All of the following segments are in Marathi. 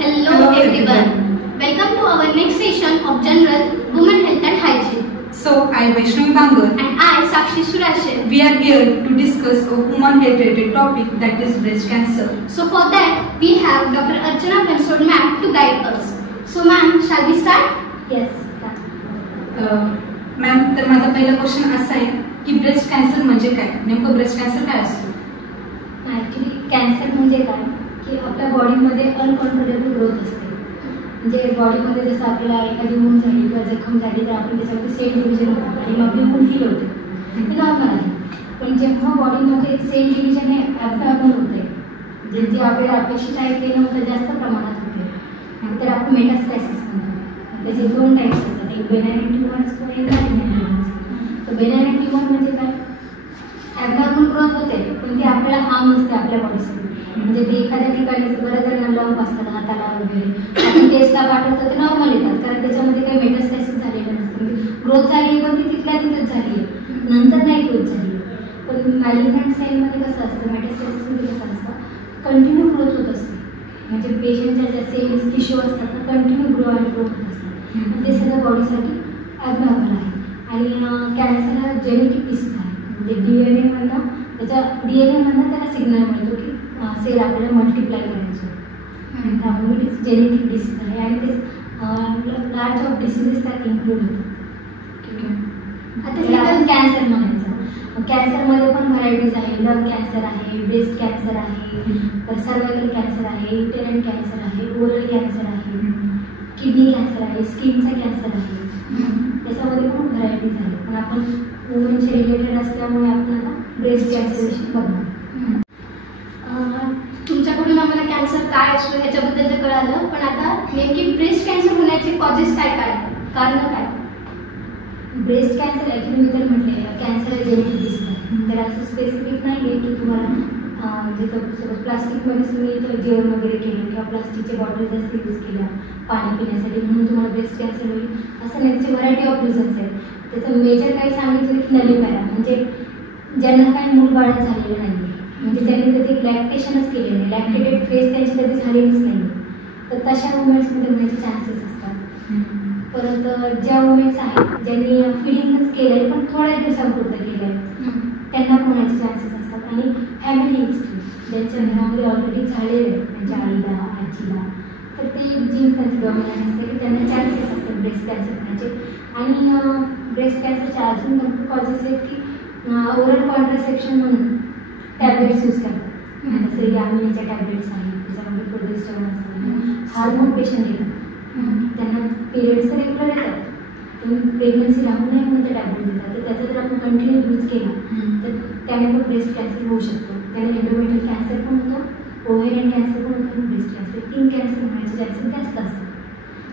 Hello everyone. Welcome to our next session of General Women Health and Hygiene. So, I Vaishnavi Bangar And I Sakshi Surashe. We are here to discuss a woman health related topic, that is breast cancer. So for that we have Dr. Archana Bansod ma'am to guide us. So ma'am, shall we start? Yes. Ma'am, तर माझा पहिला क्वेश्चन असा आहे की ब्रेस्ट कॅन्सर म्हणजे काय? नेमकं ब्रेस्ट कॅन्सर काय असतो? ॲक्च्युली कॅन्सर म्हणजे काय की आपल्या बॉडीमध्ये अनकंट्रोलेबल ग्रोथ असते. म्हणजे बॉडीमध्ये जसं आपल्याला एखादी वूंड झाली किंवा जखम झाली तर आपण त्याच्यामध्ये सेल डिव्हिजन होतो आणि आपली वूंड हील होते, ते नॉर्मल आहे. पण जेव्हा बॉडीमध्ये सेल डिव्हिजन हे ॲबनॉर्मल होते, जे आपल्याला अपेक्षित आहे ते नव्हतं जास्त प्रमाणात होते, तर आपण मेटास्टॅसिस म्हणतो. त्याचे दोन टाईप्स असतात, एक बेनायन ट्यूमर असतो आणि एक मॅलिग्नंट ट्यूमर असतो. तर बेनायन ट्यूमर म्हणजे काय, ॲबनॉर्मल ग्रोथ होते पण ते आपल्याला हार्म नसते आपल्या बॉडीसाठी. म्हणजे ते एखाद्या ठिकाणी बऱ्याच जणांना लंप असतात हाताला वगैरे, आपण टेस्टला पाठवतो ते नॉर्मल येतात कारण त्याच्यामध्ये काही मेटास्टॅसिस झालेलं नसतं. म्हणजे ग्रोथ झाली आहे पण ती तिथल्या तिथंच झाली आहे, नंतर नाही ग्रोथ झाली. पण मॅलिग्नंट सेलमध्ये कसं असतं, मेटास्टॅसिसमध्ये कसं असतं, कंटिन्यू ग्रोथ होत असते. म्हणजे पेशंटच्या ज्या सेल्स टिश्यू असतात ना कंटिन्यू ग्रो आणि ग्रो होत असतात, ते सगळं बॉडीसाठी ॲबनॉर्मल आहे. आणि कॅन्सर हा जेनेटिक डिसीज आहे. म्हणजे DNA मधनं त्याला सिग्नल मिळतो की सेल आपल्याला मल्टिप्लाय करायचे, त्यामुळे जेनेटिक डिसीज आहे आणि ते लार्ज ऑफ डिसीजेस त्यात इन्क्लूड होतात. आता कॅन्सर म्हणायचं, कॅन्सरमध्ये पण व्हरायटीज आहे. लंग कॅन्सर आहे, ब्रेस्ट कॅन्सर आहे, सर्वायकल कॅन्सर आहे, युटेराइन कॅन्सर आहे, ओरल कॅन्सर आहे, किडनी कॅन्सर आहे, स्किनचा कॅन्सर आहे. त्याच्यामध्ये पण व्हरायटीज आहेत. पण आपण वुमेनशी रिलेटेड असल्यामुळे आपण आता ब्रेस्ट कॅन्सर विषयी बघणार. तुमच्याकडून आम्हाला कॅन्सर काय असतो ह्याच्याबद्दल तर कळालं, पण आता नेमकी ब्रेस्ट कॅन्सर होण्याचे कॉजेस काय काय, कारण काय? ब्रेस्ट कॅन्सर ॲक्च्युली मी तर म्हटले कॅन्सर जेनेटिक डिसीज आहे. तर असं स्पेसिफिक नाही आहे की तुम्हाला जे प्लास्टिकमध्ये तुम्ही जेवण वगैरे केलं किंवा प्लास्टिकच्या बॉटल जास्त यूज केल्या पाणी पिण्यासाठी म्हणून तुम्हाला ब्रेस्ट कॅन्सर होईल असं नाही. त्याची व्हरायटी ऑफ रिझन्स आहेत. त्याचं मेजर काही सांगितलं की नलिपॅरा, म्हणजे ज्यांना काही मूल बाळच झालेलं नाही, म्हणजे त्यांनी कधी लॅक्टेशनच केलेलं नाही, लॅक्टेटेड फेज त्यांची कधी झालेलीच नाही, तर तशा वुमेन्समध्ये होण्याचे चान्सेस असतात. परत ज्या वुमेन्स आहेत ज्यांनी फिडिंगच केलं आहे पण थोड्या दिवसांपुरतं केलं आहे त्यांना पण होण्याचे चान्सेस असतात. आणि फॅमिली हिस्ट्री ज्यांच्या घरामध्ये ऑलरेडी झालेलं आहे त्यांच्या आईला आजीला, तर ते जीन त्यांचं डॉमिनंट असते की त्यांना चान्सेस असतात ब्रेस्ट कॅन्सर होण्याचे. आणि ब्रेस्ट कॅन्सरचे अजून भरपूर कॉजेस आहेत की ओरल कॉन्ट्रासेप्शन म्हणून टॅबलेट्स यूज करतात, जसं यामिनीच्या टॅबलेट्स आहेत, त्याच्यामध्ये प्रोजेस्टेरॉन असतात. हार्मोन पेशंट येतात, त्यांना पिरियड्स रेग्युलर येतात पण प्रेग्नन्सी राहू नये म्हणून ते टॅबलेट देतात. तर त्याचा जर आपण कंटिन्यू यूज केला तर त्याने पण ब्रेस्ट कॅन्सर होऊ शकतो. त्याने एंडोमेट्रियल कॅन्सर पण होतो, ओव्हेरियन कॅन्सर पण होतो आणि ब्रेस्ट कॅन्सर, 3 कॅन्सर होण्याचे चान्सेस जास्त असतात.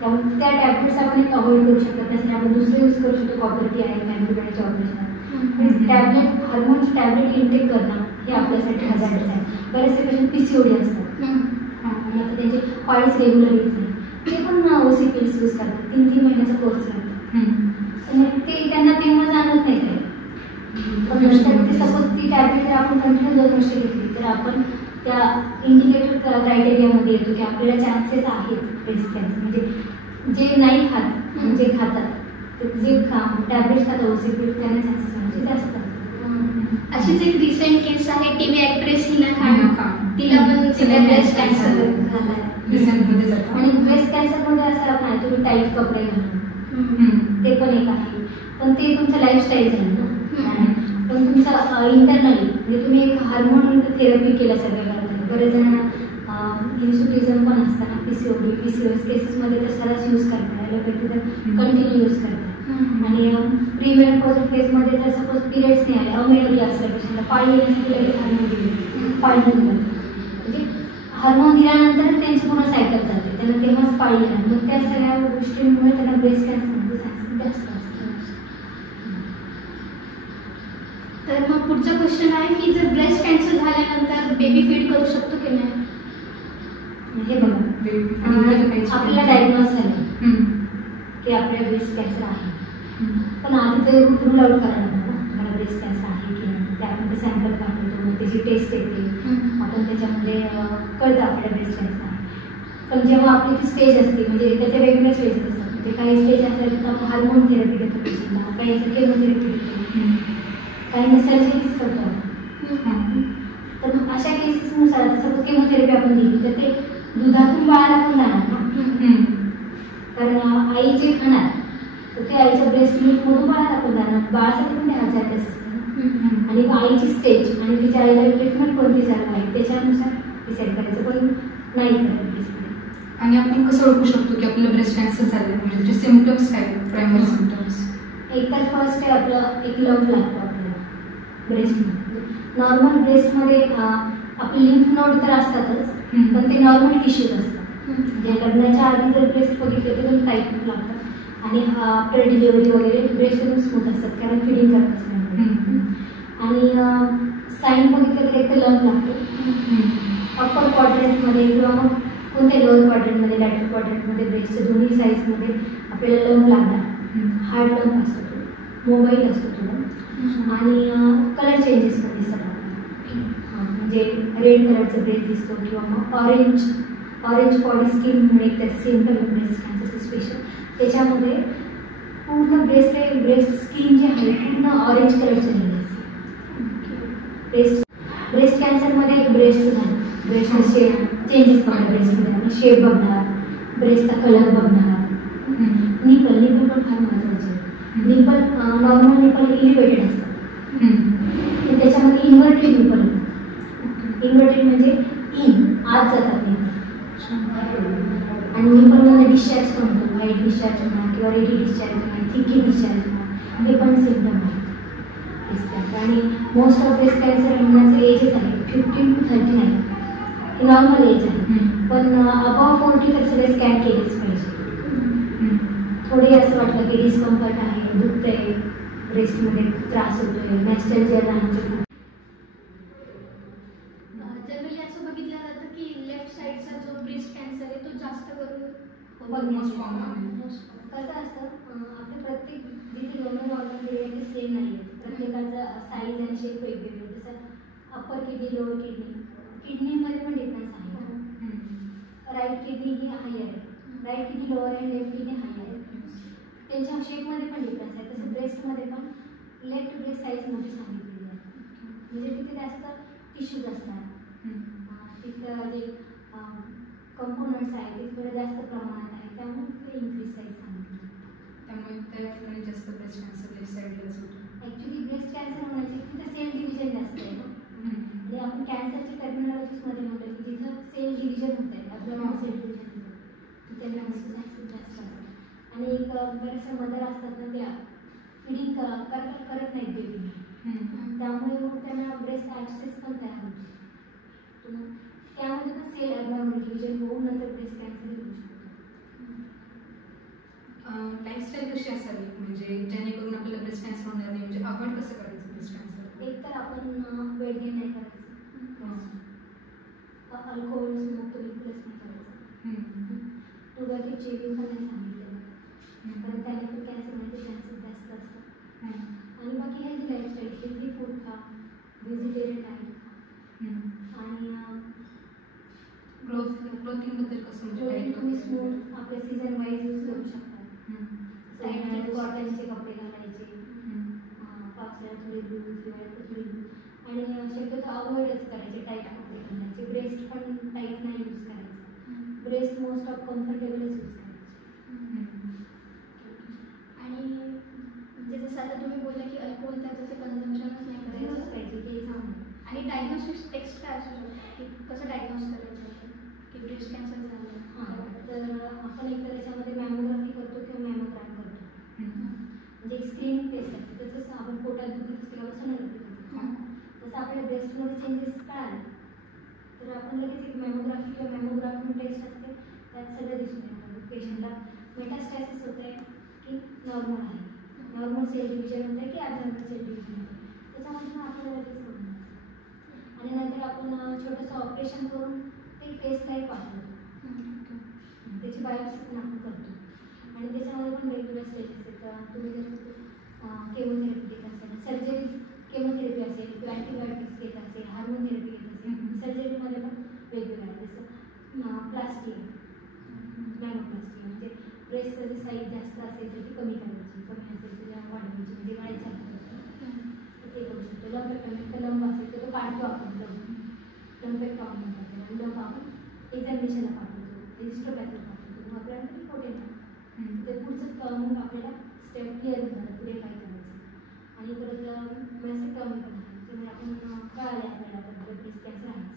त्यामुळे त्या टॅबलेट्स आपण एक अवॉइड करू शकतो. त्यासाठी आपण दुसरं यूज करू शकतो, कॉपरटी आहे, फॅमिलीचे ऑपरेशन. टॅबलेट हार्मोनचे टॅबलेट इंटेक करणं हे आपल्यासाठी हजार्डस आहे. बरेचसे पेशंट PCOD असतात आणि आता त्यांचे ऑइल्स रेग्युलर येत नाही, ते पण OC पिल्स यूज करतात, 3-3 महिन्याचा कोर्स करतात. आणि ते त्यांना तेव्हा जाणत नाही काय, पण ते सपोज ती टॅबलेट जर आपण कंटिन्यू 2 वर्ष घेतली तर आपण त्या इंडिकेटेड क्रायटेरियामध्ये येतो की आपल्याला चान्सेस आहेत ब्रेस्ट कॅन्सर. म्हणजे जे नाही खात, जे खातात, जे टॅबलेट खातात OC पिल्स, त्यांना चान्सेस होण्याचे जास्त असतात. अशीच एक रिसेंट केस आहे, टीव्ही ॲक्ट्रेस हिना खान, तिला पण ब्रेस्ट कॅन्सर झाला आहे. आणि ब्रेस्ट कॅन्सरमध्ये असं नाही तुम्ही टाईट कपडे घालून, ते पण एक आहे, पण ते तुमचं लाईफस्टाईल झालं ना. पण तुमचं इंटरनली म्हणजे तुम्ही एक हार्मोन थेरपी केल्यासारखं करता. बरेच जणांना हिर्सुटिझम पण असताना PCOD, PCOS केसेसमध्ये तर सरस यूज करतात, ॲलोपॅथी तर कंटिन्यू यूज करतात. आणि प्री मेनोपॉझल फेजमध्ये तर सपोज पिरियड्स नाही आले, अमेनोरिया असल्या पेशंटला पाळी येण्यासाठी लगेच हार्मोन दिले, पाळी दिलं म्हणजे हार्मोन दिल्यानंतर त्यांची पूर्ण सायकल चालते, त्यांना तेव्हाच पाळी येणार. मग त्या सगळ्या गोष्टींमुळे त्यांना ब्रेस्ट कॅन्सरचे चान्सेस जास्त असतात. तर मग पुढचा क्वेश्चन आहे की जर ब्रेस्ट कॅन्सर झाल्यानंतर बेबी फीड करू शकतो की नाही? हे बघा, आपल्याला डायग्नोज झालं की आपल्याला ब्रेस्ट कॅन्सर आहे, पण आधी ते रूल आउट करायला मला ब्रेस्ट कॅन्सर आहे की नाही. ते आपण ते सॅम्पल पाठवतो, मग त्याची टेस्ट येते, आपण त्याच्यामध्ये कळतं आपल्याला ब्रेस्ट कॅन्सर आहे. पण जेव्हा आपली ती स्टेज असते म्हणजे त्याच्या वेगवेगळ्या स्टेजेस असतात. म्हणजे काही स्टेज असतात तर आपण हार्मोन थेरपी देतो पेशंटला, काही केमोथेरपी देतो, काही सर्जरीज करतो आपण. तर मग अशा केसेसनुसार सपोज केमोथेरपी आपण दिली तर ते दुधातून बाळाला पण जाणार ना, कारण आई जे खाणार तर ते आईच्या ब्रेस्ट मिल्क म्हणून बाळाला पण जाणार. बाळासाठी पण ते हजारच असतं आणि आईची स्टेज आणि तिच्या आईला ट्रीटमेंट कोणती चालू आहे त्याच्यानुसार डिसाईड करायचं, पण नाही करायचं. आणि आपण कसं ओळखू शकतो की आपल्याला ब्रेस्ट कॅन्सर झालं, म्हणजे त्याचे सिम्पटम्स काय, प्रायमरी सिम्पटम्स? एक तर फर्स्ट आहे आपलं एक लंप लागतो आपल्याला ब्रेस्टमध्ये. नॉर्मल ब्रेस्टमध्ये आपले लिम्फ नोड तर असतातच, पण ते नॉर्मल टिश्यूज असतात. म्हणजे लग्नाच्या आधी जर ब्रेस्ट बघितले तर एकदम टाईट लागतात आणि आफ्टर डिलिव्हरी वगैरे ब्रेस्ट एकदम स्मूथ असतात कारण फिडिंग करत असल्यामुळे. आणि साईन बघितलं तर एक तर लंप लागतो अप्पर क्वाड्रंटमध्ये किंवा मग कोणत्या लोअर क्वाड्रंटमध्ये, लॅटरल क्वाड्रंटमध्ये ब्रेस्टच्या दोन्ही साईजमध्ये आपल्याला लंप लागणार. हार्ड लंप असतो तो, मोबाईल असतो तो, आणि कलर चेंजेस पण दिसतात आपल्याला. म्हणजे रेड कलरचं ब्रेस्ट दिसतो किंवा मग ऑरेंज बॉडी स्किन म्हणून एक त्याचं सिम्पल ब्रेस्ट कॅन्सरचं स्पेशल, त्याच्यामध्ये पूर्ण ब्रेस्ट स्किन जे आहे पूर्ण ऑरेंज कलरचं झालेलं असते. ब्रेस्ट कॅन्सरमध्ये एक ब्रेस्ट झालं, ब्रेस्टचा शेप चेंजेस बघणार, ब्रेस्टमध्ये आपण शेप बघणार, ब्रेस्टचा कलर बघणार. निपल पण फार महत्त्वाचे. निपल नॉर्मल निपल इलिव्हेटेड असतात, पण त्याच्यामध्ये इन्व्हर्टेड निपल होतात. इन्व्हर्टेड म्हणजे आत जातात निपल, आणि निपलमध्ये डिस्चार्ज पण होतो, व्हाईट डिस्चार्ज होणार किंवा रेडी डिस्चार्ज होणार, थिकी डिस्चार्ज होणार, हे पण सिम्पटम आहेत. आणि मोस्ट ऑफ ब्रेस्ट कॅन्सर होण्याचं एजच आहे 15 to 39, हे नॉर्मल एज आहे. पण अबाव 40 तर सगळे स्कॅन केलेच पाहिजे. थोडे असं वाटलं की डिस्कम्फर्ट आहे, दुखतंय, ब्रेस्टमध्ये त्रास होतोय, मॅस्टलजिया जाणवतो. जनरली असं बघितलं जातं की लेफ्ट साईडचा जो ब्रेस्ट कॅन्सर आहे तो जास्त करून कसं असतं आपलं प्रत्येक जिथे डोनर ऑर्गन दिले ते सेम नाही आहे. प्रत्येकाचा साईज आणि शेप वेगवेगळे. जसं अप्पर किडनी, लोअर किडनीमध्ये पण डिफरन्स आहे. राईट किडनी ही हायर आहे, राईट किडनी लोअर आहे, लेफ्ट किडनी हायर आहे. त्यांच्या शेपमध्ये पण डिफरन्स आहे. तसं ब्रेस्टमध्ये पण लेफ्ट ब्रेस्ट साईज मोठी सांगितलेली आहे, म्हणजे तिथे जास्त टिश्यूज असतात, तिथं जे कंपोनंट्स आहेत ते थोडं जास्त प्रमाणात आहे, त्यामुळे ते इन्क्रीज साईज सांगितली. त्यामुळे त्या ठिकाणी जास्त ब्रेस्ट कॅन्सर लेफ्ट साईडलाच होतो. ॲक्च्युली ब्रेस्ट कॅन्सर होण्याची तिथं सेल डिव्हिजन जास्त आहे ना, आणि आपण कॅन्सरच्या टर्मिनॉलॉजीजमध्ये म्हणतो की जिथं सेल डिव्हिजन होत आहे, ॲब्डॉमिनल सेल डिव्हिजन होतं, तिथे कॅन्सर जास्त असतात. आणि एक बऱ्याचशा मदर असतात ना, त्या फिडिंग करत नाहीत बेबीला, त्यामुळे मग त्यांना ब्रेस्ट ॲब्सेस पण तयार होतो. त्यामध्ये पण सेल ॲब्डॉमिनल डिव्हिजन होऊन नंतर ब्रेस्ट कॅन्सर होऊ शकतो. लाईफस्टाईल कशी असावी म्हणजे जेणेकरून आपल्याला ब्रेस्ट कॅन्सर होणार नाही, म्हणजे अवॉइड कसं करायचं ब्रेस्ट कॅन्सर? एक तर आपण वेट गेन नाही करायचं, अल्कोहोल स्मोक तर बिलकुलच नाही करायचं, टोबॅको चेविंग पण नाही सांगितलेलं, कारण त्याने पण कॅन्सर होण्याचे चान्सेस जास्त असतात. आणि बाकी हेल्दी लाईफस्टाईल, हेल्दी फूड खा, व्हेजिटेरियन डाएट खा, आणि क्लोथिंगबद्दल कसं क्लोथिंग तुम्ही स्मूथ आपल्या सीझन वाईज यूज करू शकता. टाईट कॉटनचे कपडे घालायचे, पावसाळ्यात थोडी ब्लूज, हिवाळ्यात थोडी ब्लू, आणि शक्यतो अवॉइडच करायचे टाईट कपडे घालायचे. ब्रेस्ट पण टाईट नाही यूज करायचं, ब्रेस्ट मोस्ट ऑफ कम्फर्टेबलच यूज करायचे. आणि म्हणजे जसं आता तुम्ही बोलले की अल्कोहोल त्याचं कन्झम्पशनच नाही करायचं पाहिजे ते सांग. आणि डायग्नोस्टिक्स टेस्ट काय असू शकतो की कसं डायग्नोस करायचं की ब्रेस्ट कॅन्सर झालं? तर आपण एक तर त्याच्यामध्ये मॅमोग्राफी करतो किंवा मॅमोग्राम करतो, म्हणजे एक स्क्रीनिंग टेस्ट असते. तर जसं आपण पोटात दुखत असते किंवा सोनोग्राफी करतो, तसं आपल्या ब्रेस्टमध्ये चेंजेस कळाले तर आपण लगेच एक मॅमोग्राफी किंवा मॅमोग्राम म्हणून टेस्ट असते, त्यात सगळं दिसून येतं पेशंटला मेटास्टॅसिस होत आहे की नॉर्मल आहे, नॉर्मल सेल डिव्हिजन होत आहे की ॲब्नॉर्मल सेल डिव्हिजन होतं, त्याच्यामध्ये मग आपल्याला लगेच कळून येतं. आणि नंतर आपण छोटंसं ऑपरेशन करून ते टेस्टलाही पाठवतो, त्याची बायोप्सी पण आपण करतो. आणि त्याच्यामध्ये पण वेगवेगळ्या स्टेजेस आहेत. तुम्ही जर केमोथेरपी घेत असेल, सर्जरी केमोथेरपी असेल किंवा अँटीबायोटिक्स घेत असेल, हार्मोन थेरपी घेत असेल, सर्जरीमध्ये पण वेगवेगळं आहे. जसं प्लास्टिक ब्रेस्टचं जर साईज जास्त असेल तर ती कमी करायची, कमी असेल तर वाढवायची, म्हणजे वाढायचं ते करू शकतो. लंपेक्टॉमी तर लंब असेल तर तो काढतो आपण, लंपेक्टॉमी म्हणतात त्याला. लंब आपण एक्झामिनेशनला पाठवतो, हिस्टोपॅथीला पाठवतो, मग आपल्याला रिपोर्ट येतात. तर पुढचं मग आपल्याला स्टेप क्लिअर होणार पुढे काय करायचं. आणि परत मॅस्टेक्टॉमी पण आहे, त्यामुळे आपण कळाले आपल्याला तर ब्रेस्ट कॅन्सर आहेच.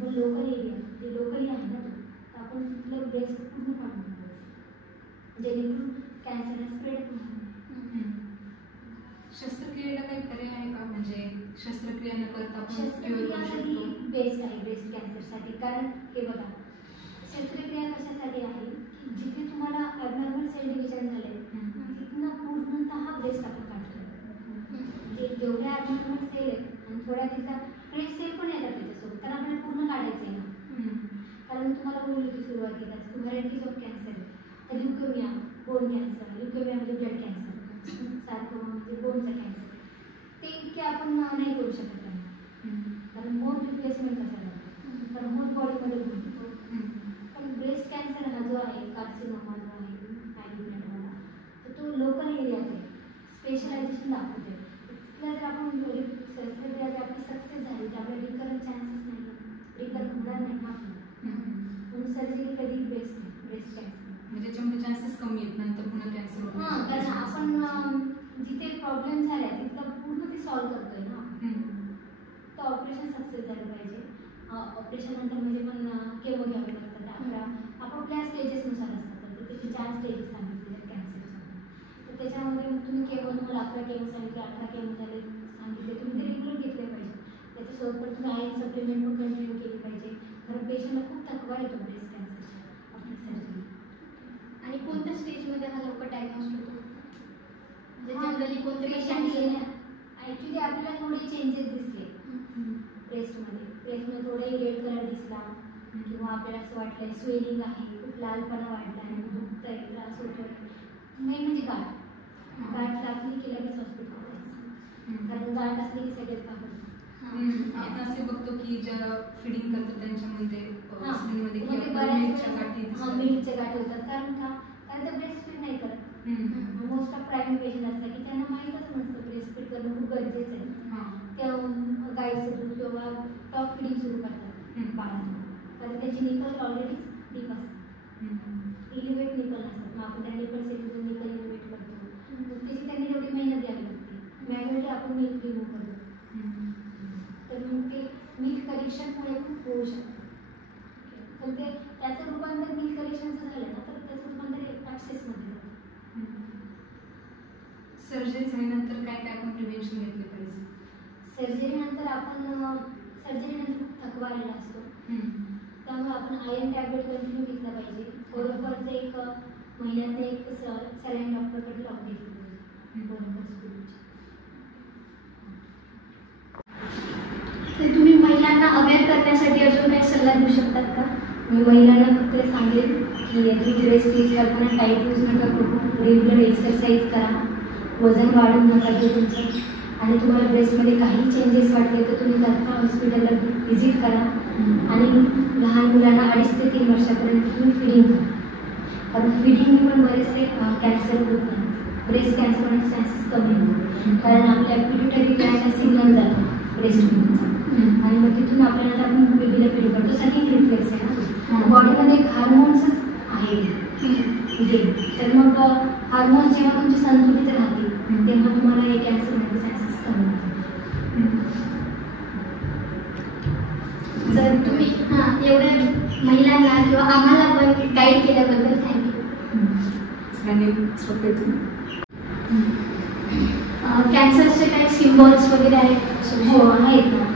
पण लोकल एरिया जे लोकली आहे ना तो, तर आपण तिथलं ब्रेस्ट पूर्ण काढून टाकायचं, जेणेकरून कॅन्सर स्प्रेड होणार. शस्त्रक्रियेला काही पर्याय आहे का, म्हणजे शस्त्रक्रिया न करता आपण शस्त्रक्रियासाठी बेस्ट आहे ब्रेस्ट कॅन्सरसाठी. कारण हे बघा, शस्त्रक्रिया कशासाठी आहे की जिथे तुम्हाला ॲबनॉर्मल सेल डिव्हिजन झाले तिथनं पूर्णतः ब्रेस्ट आपण काढतो. म्हणजे जेवढ्या ॲबनॉर्मल सेल आहेत आणि थोड्या तिथं फ्रेश सेल पण येतात त्याच्यासोबत, कारण आपल्याला पूर्ण काढायचं आहे ना. कारण तुम्हाला बोलली होती सुरुवातीलाच व्हरायटीज ऑफ कॅन्सर आहे. तर ल्युकेमिया, बोन कॅन्सर, ल्युकेमिया म्हणजे ब्लड कॅन्सर, सारखं म्हणजे बोनचं कॅन्सर, ते इतके आपण नाही करू शकत त्यांना, कारण बोन रिप्लेसमेंट कसं लागतं, कारण होल बॉडीमध्ये होतो. पण ब्रेस्ट कॅन्सर हा जो आहे, कार्सिनोमा जो आहे मॅलिग्नंटवाला, तर तो लोकल एरियात आहे, स्पेशलायझेशन दाखवते. तिथला जर आपण शस्त्रक्रिया जर आपली सक्सेस झाली तर आपल्याला रिकरंट चान्सेस नाही, रिकरंट होणार नाही ना. म्हणून सर्जरी कधी बेस्ट नाही ब्रेस्ट कॅन्सर, म्हणजे त्याच्यामध्ये चान्सेस कमी आहेत नंतर पुन्हा कॅन्सर होतो. हां, कारण आपण जिथे प्रॉब्लेम झाला तिथलं पूर्ण ते सॉल्व्ह करतोय ना. तर ऑपरेशन सक्सेस झालं पाहिजे. ऑपरेशन नंतर म्हणजे पण केमो घ्यावे लागतात, आपापल्या स्टेजेसनुसार असतात. तर त्याचे 4 स्टेजेस सांगितले आहेत कॅन्सरच्या. तर त्याच्यामध्ये तुम्ही केमो, तुम्हाला 11 केमो सांगितले, 18 केमो झाले सांगितले, तुम्ही ते रेग्युलर घेतले पाहिजे. त्याच्यासोबत पण तुम्ही आयर्न सप्लिमेंट पण कंटिन्यू केली पाहिजे, कारण पेशंटला खूप थकवा येतो ब्रेस्ट कॅन्सरच्या आपली सर्जरी. आणि कोणत्या स्टेजमध्ये हा लवकर डायग्नोज होतो, म्हणजे जनरली कोणते पेशंट ॲक्च्युली आपल्याला थोडे चेंजेस दिसले ब्रेस्टमध्ये थोडा रेड कलर दिसला, किंवा आपल्याला असं वाटलं स्वेलिंग आहे, खूप लालपणा वाटला आणि दुखतंय, त्रास होतोय. मेन म्हणजे गाठ लागली की लगेच हॉस्पिटल जायचं, कारण गाठ असली की सगळेच घाबरतात. आपण असे बघतो की ज्या फिडिंग करतात त्यांच्यामध्ये स्किनमध्ये मिल्कच्या गाठी गाठी होतात. कारण त्या ब्रेस्ट फीड नाही करत. मोस्ट ऑफ प्रायमरी पेशंट असतात की त्यांना माहीतच नसतं ब्रेस्ट फीड करणं खूप गरजेचं आहे. त्या गाईचं दूध किंवा टॉप फिडिंग सुरू करतात बाळांना, कारण त्याची निकल ऑलरेडी डीप असतात, इलिव्हेट निकल असतात. मग आपण त्या निकल सेटून निकल इलिव्हेट करतो, मग त्याची त्यांनी तेवढी मेहनत घ्यावी लागते. मॅन्युअली आपण मिल्क रिमूव्ह करतो, तर मग ते मिल्क कलेक्शनमुळे पण होऊ शकतं. पण ते त्याचं रूपांतर मिल्क कलेक्शनचं झालं ना तर त्याचं रूपांतर ॲक्सेसमध्ये होतं. सर्जरी झाल्यानंतर काय काय आपण प्रिव्हेन्शन घेतले पाहिजे? सर्जरीनंतर खूप थकवा आलेला असतो, त्यामुळे आपण आयर्न टॅबलेट कंटिन्यू घेतला पाहिजे. थोडंफारचं एक महिन्यात एक सलाईन डॉक्टरकडे लावून घेतली पाहिजे हॉस्पिटलची. तर तुम्ही महिलांना अवेअर करण्यासाठी अजून काही सल्ला देऊ शकतात का? मी महिलांना फक्त सांगेन की तुम्ही ब्रेस्ट यूज करताना टाईट यूज नका करू, रेग्युलर एक्सरसाइज करा, वजन वाढवू नका तुमचं. आणि तुम्हाला ब्रेस्टमध्ये काही चेंजेस वाटले तर तुम्ही तात्काळ हॉस्पिटलला व्हिजिट करा. आणि लहान मुलांना 2.5 ते 3 वर्षापर्यंत तुम्ही फिडिंग करा, कारण फिडिंगने पण बरेचसे कॅन्सर होत नाही. ब्रेस्ट कॅन्सर होण्याचे चान्सेस कमी होतात, कारण आपल्या पिट्युटरी ग्लँडला सिग्नल जातो ब्रेस्ट फिडिंगचा, आणि मग तिथून आपल्याला आपण बेबीला फिडिंग करतो. सगळी रिफ्लेक्स आहे ना, बॉडीमध्ये एक हार्मोन्सच आहे इथे. तर मग हार्मोन्स जेव्हा तुमचे संतुलित राहतील तेव्हा तुम्हाला हे कॅन्सर होण्याचे चान्सेस कमी होतात. जर तुम्ही एवढ्या महिलांना किंवा आम्हाला पण गाईड केल्याबद्दल थँक्यू. कॅन्सरचे काही सिम्बॉल्स वगैरे आहेत? हो आहेत ना.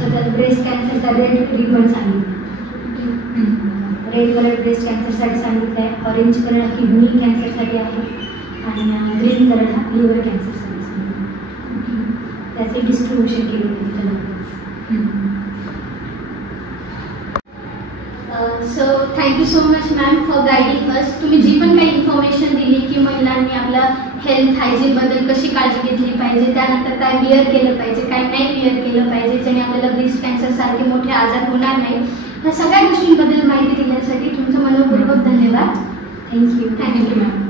सध्या ब्रेस्ट कॅन्सरचा रेड रिबन सांगितलं, रेड कलर ब्रेस्ट कॅन्सरसाठी सांगितलं आहे, ऑरेंज कलर हा किडनी कॅन्सरसाठी आहे, आणि ग्रीन कलर हा लिव्हर कॅन्सरसाठी सांगितलं. त्याचे डिस्ट्रीब्युशन केले तिथं. So thank you so much ma'am for guiding us. तुम्ही जी पण काही इन्फॉर्मेशन दिली की महिलांनी आपल्या हेल्थ हायजीनबद्दल कशी काळजी घेतली पाहिजे, त्यानंतर काय विअर केलं पाहिजे, काय नाही विअर केलं पाहिजे, ज्याने आपल्याला ब्रेस्ट कॅन्सर सारखे मोठे आजार होणार नाही, या सगळ्या गोष्टींबद्दल माहिती दिल्यासाठी तुमचं मनपूर्वक धन्यवाद. Thank you thank you ma'am.